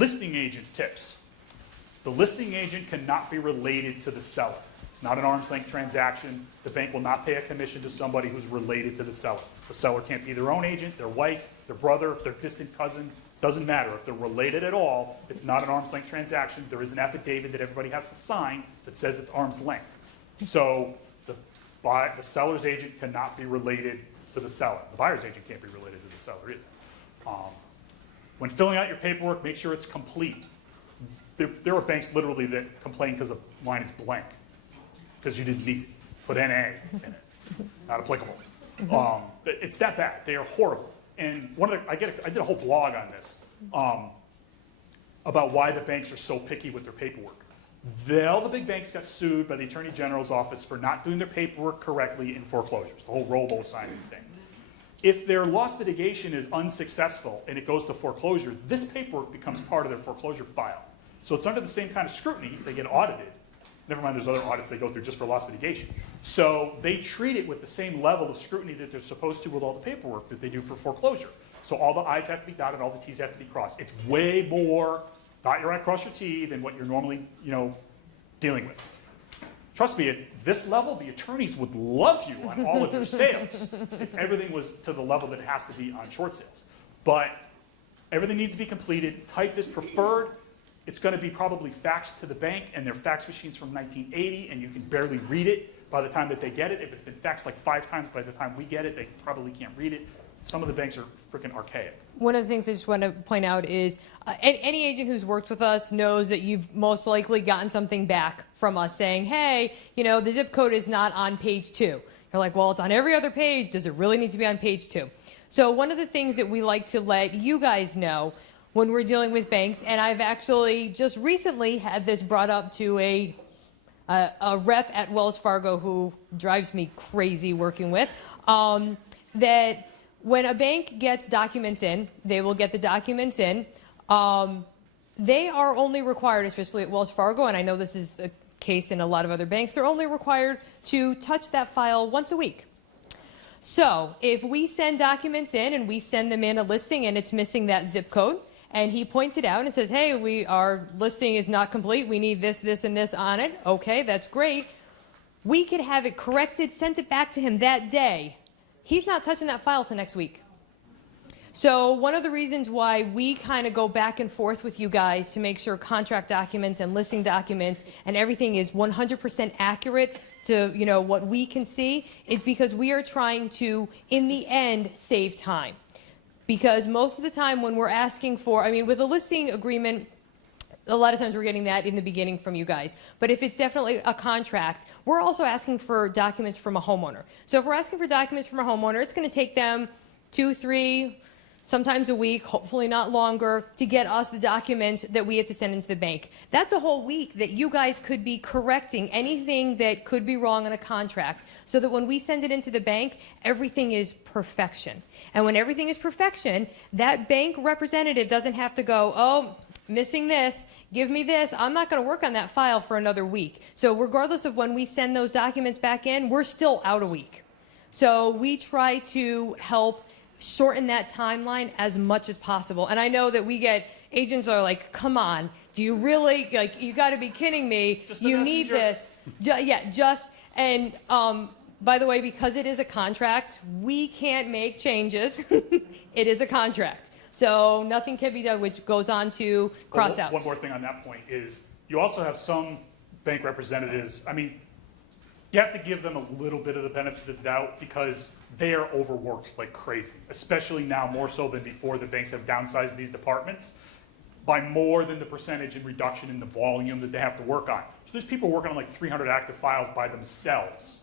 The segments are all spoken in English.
Listing agent tips. The listing agent cannot be related to the seller. It's not an arm's length transaction. The bank will not pay a commission to somebody who's related to the seller. The seller can't be their own agent, their wife, their brother, their distant cousin. Doesn't matter. If they're related at all, it's not an arm's length transaction. There is an affidavit that everybody has to sign that says it's arm's length. So the seller's agent cannot be related to the seller. The buyer's agent can't be related to the seller either. When filling out your paperwork, make sure it's complete. There are banks literally that complain because the line is blank, because you didn't need it. Put NA in it. Not applicable. It's that bad. They are horrible. And I did a whole blog on this about why the banks are so picky with their paperwork. All the big banks got sued by the Attorney General's office for not doing their paperwork correctly in foreclosures, the whole robo-signing thing. If their loss litigation is unsuccessful and it goes to foreclosure, this paperwork becomes part of their foreclosure file. So it's under the same kind of scrutiny. They get audited. Never mind, there's other audits they go through just for loss litigation. So they treat it with the same level of scrutiny that they're supposed to with all the paperwork that they do for foreclosure. So all the I's have to be dotted, all the T's have to be crossed. It's way more dot your I, cross your T than what you're normally, dealing with. Trust me, at this level, the attorneys would love you on all of your sales if everything was to the level that it has to be on short sales. But everything needs to be completed. Type is preferred. It's going to be probably faxed to the bank, and their fax machine's from 1980, and you can barely read it by the time that they get it. If it's been faxed like 5 times by the time we get it, they probably can't read it. Some of the banks are freaking archaic. One of the things I just want to point out is any agent who's worked with us knows that you've most likely gotten something back from us saying, hey, the zip code is not on page 2. You're like, well, it's on every other page. Does it really need to be on page 2? So one of the things that we like to let you guys know when we're dealing with banks, and I've actually just recently had this brought up to a rep at Wells Fargo who drives me crazy working with, that when a bank gets documents in, they will get the documents in. They are only required, especially at Wells Fargo, and I know this is the case in a lot of other banks, they're only required to touch that file once a week. So if we send documents in and we send them in a listing and it's missing that zip code, and he points it out and says, hey, our listing is not complete. We need this, this, and this on it. Okay, that's great. We could have it corrected, sent it back to him that day. He's not touching that file till next week. So one of the reasons why we kind of go back and forth with you guys to make sure contract documents and listing documents and everything is 100% accurate to what we can see is because we are trying to, in the end, save time. Because most of the time when we're asking for, with a listing agreement, a lot of times we're getting that in the beginning from you guys. But if it's definitely a contract, we're also asking for documents from a homeowner. So if we're asking for documents from a homeowner, it's going to take them 2, 3, sometimes a week, hopefully not longer, to get us the documents that we have to send into the bank. That's a whole week that you guys could be correcting anything that could be wrong on a contract so that when we send it into the bank, everything is perfection. And when everything is perfection, that bank representative doesn't have to go, oh, missing this, give me this. I'm not going to work on that file for another week. So regardless of when we send those documents back in, we're still out a week. So we try to help shorten that timeline as much as possible. And I know that we get agents are like, come on, do you really, you got to be kidding me. You need this. And by the way, because it is a contract, we can't make changes. It is a contract. So nothing can be done, which goes on to cross-outs. One more thing on that point is you also have some bank representatives, you have to give them a little bit of the benefit of the doubt because they are overworked like crazy, especially now more so than before. The banks have downsized these departments by more than the percentage in reduction in the volume that they have to work on. So there's people working on like 300 active files by themselves.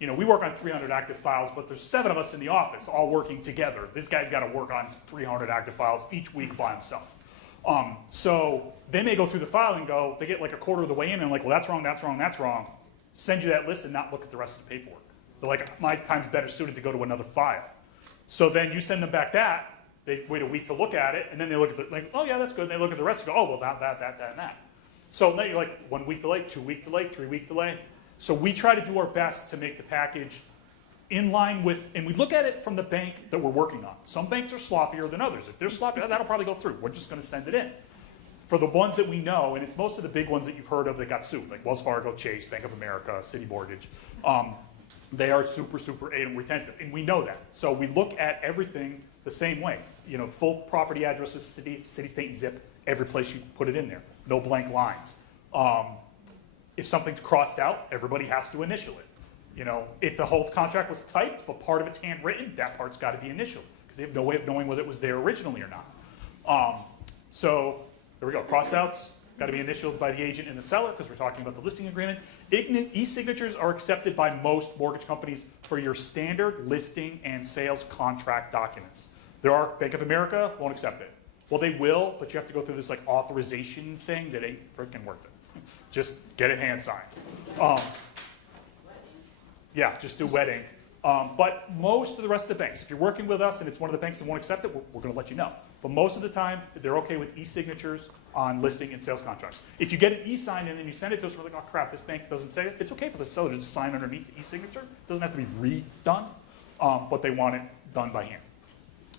We work on 300 active files, but there's 7 of us in the office all working together. This guy's got to work on 300 active files each week by himself. So they may go through the file and go, they get like a quarter of the way in and like, well, that's wrong, that's wrong, that's wrong. Send you that list and not look at the rest of the paperwork. They're like, my time's better suited to go to another file. So then you send them back that, they wait a week to look at it, and then they look at like, oh yeah, that's good. And they look at the rest and go, oh, well, that, and that. So then you're like 1 week delay, 2 week delay, 3 week delay. So we try to do our best to make the package in line with, and we look at it from the bank that we're working on. Some banks are sloppier than others. If they're sloppy, that'll probably go through. We're just going to send it in. For the ones that we know, and it's most of the big ones that you've heard of that got sued, like Wells Fargo, Chase, Bank of America, City Mortgage, they are super, super AIM retentive, and we know that. So we look at everything the same way. You know, full property address with city, state, and zip, every place you put it in there. No blank lines. If something's crossed out, everybody has to initial it. You know, if the whole contract was typed, but part of it's handwritten, that part's got to be initialed, because they have no way of knowing whether it was there originally or not. So there we go. Crossouts got to be initialed by the agent and the seller, because we're talking about the listing agreement. E-signatures are accepted by most mortgage companies for your standard listing and sales contract documents. There are, Bank of America won't accept it. Well, they will, but you have to go through this like authorization thing that ain't freaking worth it. Just get it hand signed. Yeah, just do wet ink. But most of the rest of the banks, if you're working with us and it's one of the banks that won't accept it, we're going to let you know. But most of the time, they're okay with e-signatures on listing and sales contracts. If you get an e-sign and then you send it to us, we're like, oh crap, this bank doesn't say it. It's okay for the seller to just sign underneath the e-signature. It doesn't have to be redone, but they want it done by hand.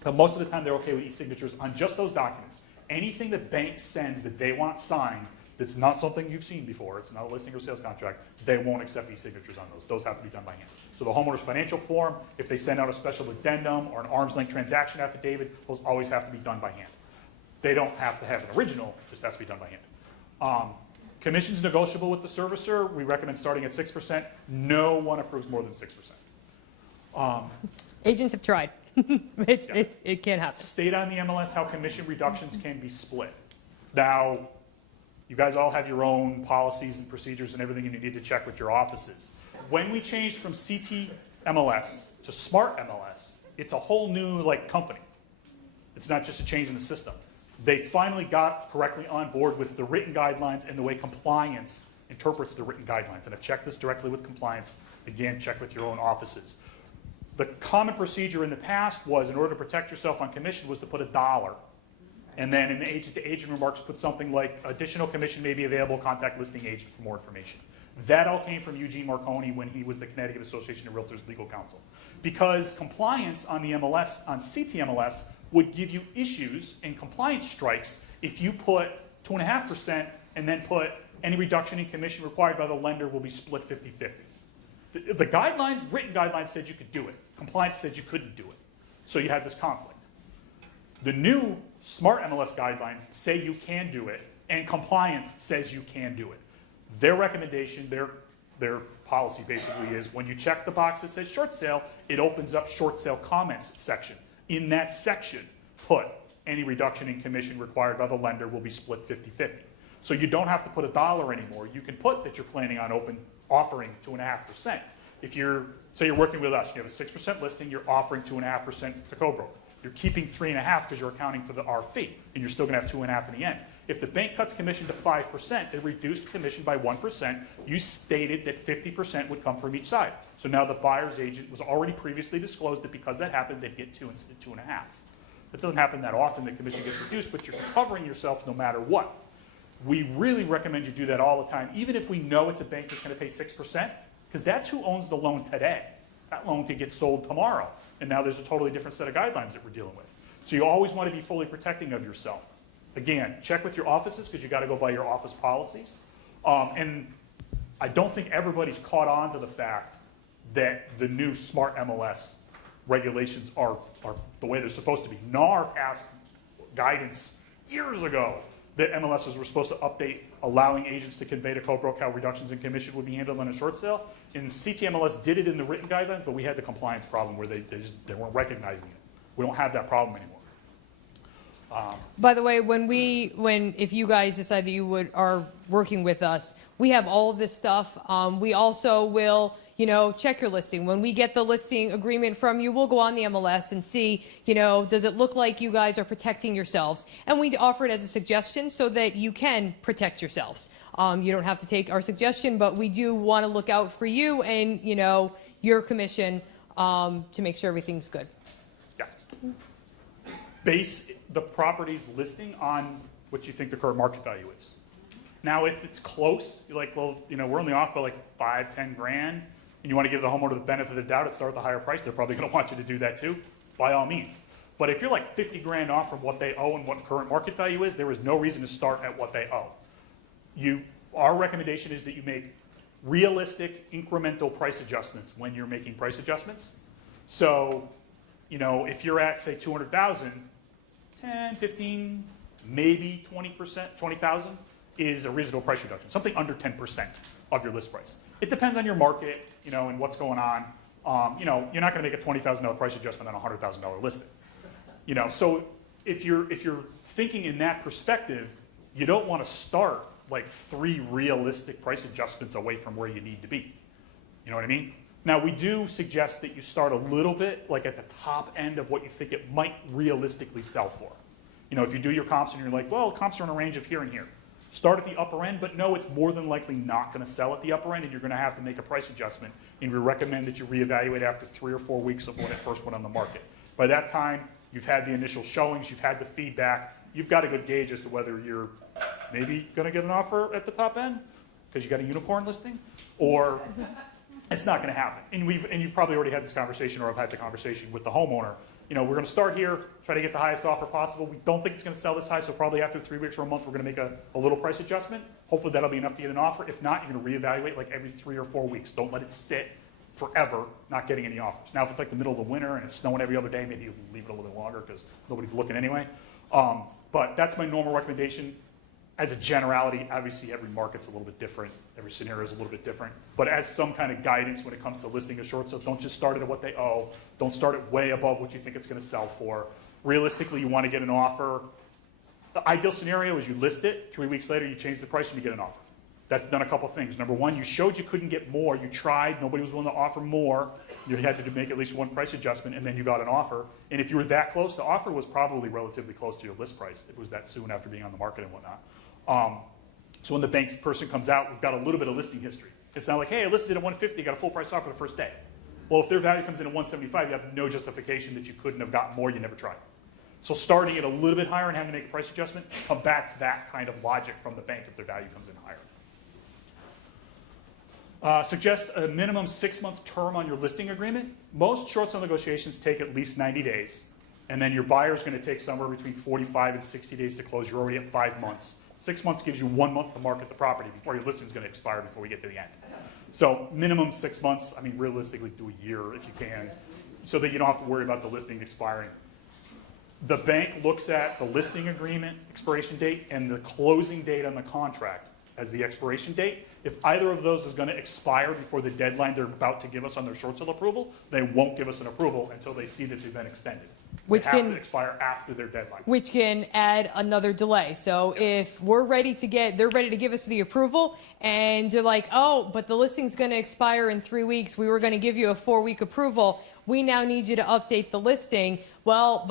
But most of the time, they're okay with e-signatures on just those documents. Anything that bank sends that they want signed that's not something you've seen before, it's not a listing or sales contract, they won't accept e-signatures on those. Those have to be done by hand. So the homeowner's financial form, if they send out a special addendum or an arm's length transaction affidavit, those always have to be done by hand. They don't have to have an original, it just has to be done by hand. Commission's negotiable with the servicer. We recommend starting at 6%. No one approves more than 6%. Agents have tried. It can't happen. State on the MLS how commission reductions can be split. Now, you guys all have your own policies and procedures and everything, and you need to check with your offices. When we changed from CT MLS to Smart MLS, it's a whole new company. It's not just a change in the system. They finally got correctly on board with the written guidelines and the way compliance interprets the written guidelines. And I've checked this directly with compliance. Again, check with your own offices. The common procedure in the past was, in order to protect yourself on commission, was to put $1. And then in the agent-to-agent remarks, put something like, additional commission may be available, contact listing agent for more information. That all came from Eugene Marconi when he was the Connecticut Association of Realtors legal counsel. Because compliance on the MLS, on CTMLS, would give you issues and compliance strikes if you put 2.5% and then put any reduction in commission required by the lender will be split 50-50. The guidelines, written guidelines, said you could do it. Compliance said you couldn't do it. So you had this conflict. The new Smart MLS guidelines say you can do it, and compliance says you can do it. Their recommendation, their policy basically is when you check the box that says short sale, it opens up short sale comments section. In that section, put any reduction in commission required by the lender will be split 50-50. So you don't have to put $1 anymore. You can put that you're planning on offering 2.5%. If you're, say you're working with us, you have a 6% listing, you're offering 2.5% to co-broker. You're keeping 3.5% because you're accounting for our fee, and you're still going to have 2.5% in the end. If the bank cuts commission to 5%, they reduced commission by 1%. You stated that 50% would come from each side. So now the buyer's agent was already previously disclosed that because that happened, they'd get 2 instead of 2.5. It doesn't happen that often that commission gets reduced, but you're covering yourself no matter what. We really recommend you do that all the time, even if we know it's a bank that's going to pay 6%, because that's who owns the loan today. That loan could get sold tomorrow, and now there's a totally different set of guidelines that we're dealing with. So you always want to be fully protecting of yourself. Again, check with your offices because you got to go by your office policies. And I don't think everybody's caught on to the fact that the new Smart MLS regulations are the way they're supposed to be. NAR passed guidance years ago that MLSs were supposed to update, allowing agents to convey to co-broke how reductions in commission would be handled on a short sale. And CTMLS did it in the written guidelines, but we had the compliance problem where they weren't recognizing it. We don't have that problem anymore. By the way, if you guys decide that are working with us, we have all of this stuff. We also will, check your listing. When we get the listing agreement from you, we'll go on the MLS and see, does it look like you guys are protecting yourselves? And we offer it as a suggestion so that you can protect yourselves. You don't have to take our suggestion, but we do want to look out for you and, your commission to make sure everything's good. Yeah. Base the property's listing on what you think the current market value is. Now, if it's close, you're like, well, we're only off by $5, $10 grand, and you want to give the homeowner the benefit of the doubt and start at the higher price, they're probably going to want you to do that too, by all means. But if you're like 50 grand off from what they owe and what current market value is, there is no reason to start at what they owe. Our recommendation is that you make realistic incremental price adjustments when you're making price adjustments. So, if you're at, say, 200,000, 10, 15, maybe 20%, 20,000 is a reasonable price reduction, something under 10% of your list price. It depends on your market, and what's going on. You're not going to make a $20,000 price adjustment on a $100,000 listing. So if you're thinking in that perspective, you don't want to start like 3 realistic price adjustments away from where you need to be. You know what I mean? Now, we do suggest that you start a little bit like at the top end of what you think it might realistically sell for. If you do your comps and you're like, well, comps are in a range of here and here. Start at the upper end, but no, it's more than likely not going to sell at the upper end, and you're going to have to make a price adjustment. And we recommend that you reevaluate after 3 or 4 weeks of when it first went on the market. By that time, you've had the initial showings, you've had the feedback, you've got a good gauge as to whether you're maybe going to get an offer at the top end because you got a unicorn listing, or it's not going to happen. And you've probably already had this conversation, or have had the conversation with the homeowner. We're going to start here, try to get the highest offer possible. We don't think it's going to sell this high, so probably after 3 weeks or a month, we're going to make a little price adjustment. Hopefully that'll be enough to get an offer. If not, you're going to reevaluate like every 3 or 4 weeks. Don't let it sit forever not getting any offers. Now, if it's like the middle of the winter and it's snowing every other day, maybe you can leave it a little bit longer because nobody's looking anyway. But that's my normal recommendation. As a generality, obviously every market's a little bit different. Every scenario is a little bit different. But as some kind of guidance when it comes to listing a short sale, don't just start it at what they owe. Don't start it way above what you think it's going to sell for. Realistically, you want to get an offer. The ideal scenario is you list it, 3 weeks later you change the price and you get an offer. That's done a couple things. Number one, you showed you couldn't get more. You tried, nobody was willing to offer more. You had to make at least one price adjustment, and then you got an offer. And if you were that close, the offer was probably relatively close to your list price. It was that soon after being on the market and whatnot. So when the bank person comes out, we've got a little bit of listing history. It's not like, hey, I listed at 150, got a full price offer the first day. Well, if their value comes in at 175, you have no justification that you couldn't have gotten more, you never tried. So starting it a little bit higher and having to make a price adjustment combats that kind of logic from the bank if their value comes in higher. Suggest a minimum 6-month term on your listing agreement. Most short sale negotiations take at least 90 days. And then your buyer's going to take somewhere between 45 and 60 days to close. You're already at 5 months. 6 months gives you 1 month to market the property before your listing is going to expire before we get to the end. So minimum 6 months. I mean, realistically, do a year if you can, so that you don't have to worry about the listing expiring. The bank looks at the listing agreement expiration date and the closing date on the contract as the expiration date. If either of those is going to expire before the deadline they're about to give us on their short sale approval, they won't give us an approval until they see that they've been extended. Which they have can to expire after their deadline. Which can add another delay. So if we're ready to they're ready to give us the approval, and they're like, oh, but the listing's going to expire in 3 weeks. We were going to give you a 4-week approval. We now need you to update the listing. Well,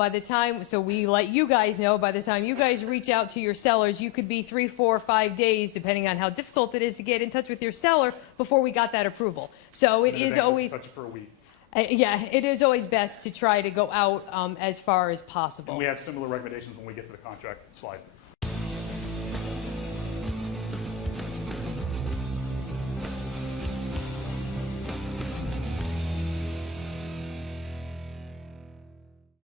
so we let you guys know, by the time you guys reach out to your sellers, you could be 3, 4, 5 days, depending on how difficult it is to get in touch with your seller before we got that approval. So it is always, touch it for a week. yeah, it is always best to try to go out as far as possible. And we have similar recommendations when we get to the contract slide.